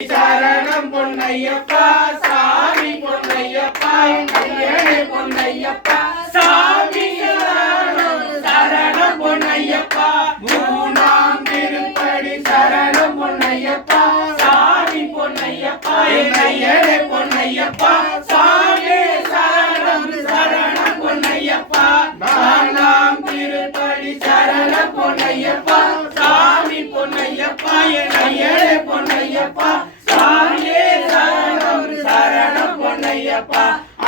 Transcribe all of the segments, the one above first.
சரணம் பொன்னையப்பா சாமி பொன்னையப்பா ஐயனே பொன்னையப்பா சாமி சரணம் பொன்னையப்பா மூணாம் திருப்படி சரணம் பொன்னையப்பா சாமி பொன்னையப்பா ஐயனே பொன்னையப்பா சாமி சரணம் பொன்னையப்பா நாலாம் திருப்படி சரணம் பொன்னையப்பா சாமி பொன்னையப்பா ஐயனே பொன்னையப்பா சாமியே சரணம் பொன்னையப்பா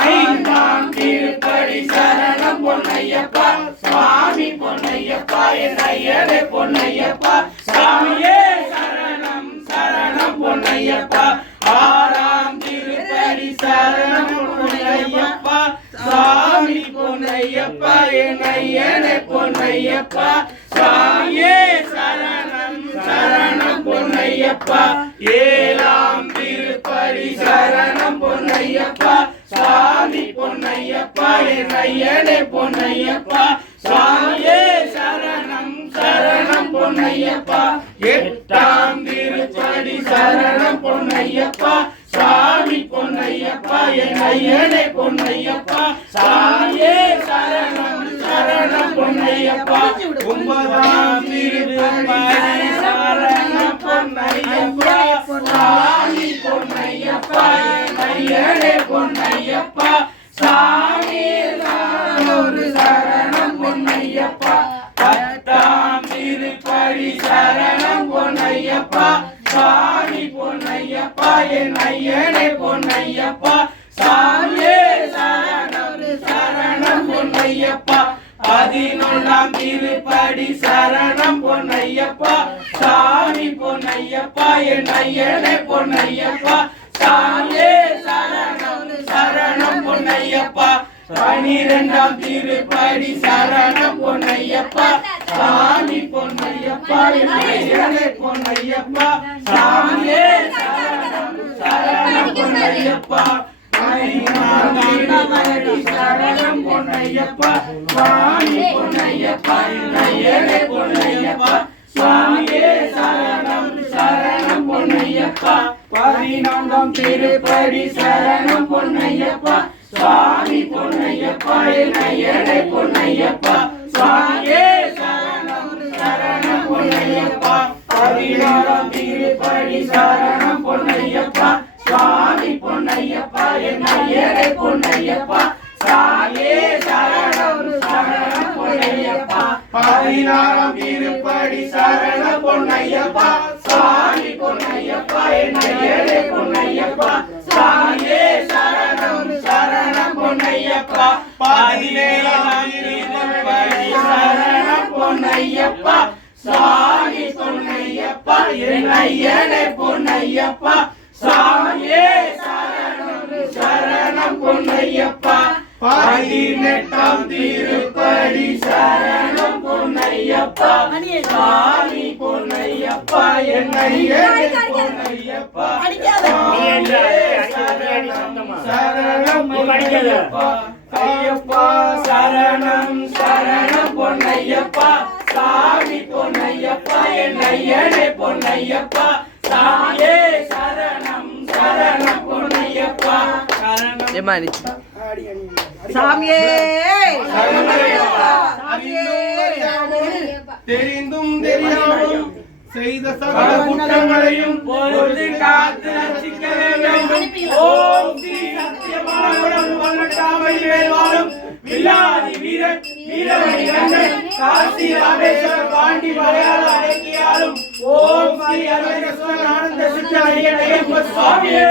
ஐந்தாம் திருப்படி சரணம் பொன்னையப்பா சுவாமி பொன்னையப்பா ஐயனே பொன்னையப்பா சாமியே சரணம் பொன்னையப்பா ஆறாம் திருப்படி சரணம் பொன்னையப்பா சாமி பொன்னையப்பா ஐயனே பொன்னையப்பா சாமியே சரணம் பொன்னையப்பா ஏழாம் திருப்படி சரணம் பொன்னையப்பா சாமி பொன்னையப்பா ஐயனே பொன்னையப்பா சாமியே சரணம் பொன்னையப்பா எட்டாம் திருப்படி சரணம் பொன்னையப்பா சாமி பொன்னையப்பா ஐயனே பொன்னையப்பா சாமியே சரணம் பொன்னையப்பா ஒன்பதாம் திருப்படி சரணம் பொன்னையப்பா சாமி பொன்னையப்பா ஐயனே பொன்னையப்பா சாமி சரணம் பொன்னையப்பா பத்தாம் திருப்படி சரணம் பொன்னையப்பா சாமி பொன்னையப்பா ஐயனே பொன்னையப்பா சாமியே சரணம் பொன்னையப்பா பதினொன்றாம் திருப்படி சரணம் பொன்னையப்பா சாமி பொன்னையப்பா ஐயனே பொன்னையப்பா சாமியே சரணம் பொன்னையப்பா பனிரெண்டாம் திருப்படி சரணம் பொன்னையப்பா சாமி பொன்னையப்பா ஐயனே பொன்னையப்பா சாமியே சரணம் பொன்னையப்பா சரணம் பொன்னையப்பா சுவாமி பொன்னையப்பா ஐயனே பொன்னையப்பா சுவாமியே சரணம் பொன்னையப்பா பதினான்காம் திருப்படி சரணம் பொன்னையப்பா சுவாமி பொன்னையப்பா ஐயனே பொன்னையப்பா சுவாமியே சரணம் பொன்னையப்பா பதினாறாம் திருப்படி சரணம் பொன்னையப்பா சுவாமி பொன்னையப்பா ஐயனே பொன்னையப்பா சாமியே சரணம் பொன்னையப்பா பதினாறாம் திருப்படி சரணம் பொன்னையப்பா சாமி பொன்னையப்பா ஐயனே பொன்னையப்பா சாமியே சரணம் பொன்னையப்பா பதினேழாம் திருப்படி சரணம் பொன்னையப்பா சாமி பொன்னையப்பா ஐயனே பொன்னையப்பா சாமியே சரணம் பொன்னையப்பா பதினெட்டாம் திருப்படி சரணம் பொன்னையப்பா சாமி பொன்னையப்பா ஐயனே பொன்னையப்பா சரணம் பொன்னையப்பா ஐயப்பா சரணம் பொன்னையப்பா சாமி பொன்னையப்பா ஐயனே பொன்னையப்பா சாமியே சரணம் பொன்னையப்பா சாமியே தெரிந்தும் தெரியாமலும் செய்த சகல குற்றங்களையும் பொறுத்து காத்து ரட்சிக்க வேண்டும். ஓம் ஸ்ரீ சத்தியமானவரம் 18ஆம் வாழும் வில்லாதி வீரன் வீரமணி கண்டன் காசி ராமேஸ்வரம் பாண்டி மலையாள அடக்கியாலும் ஓம் ஸ்ரீ அருணேஸ்வரன் ஆனந்த சித்தர் ஐயனே சுவாமியே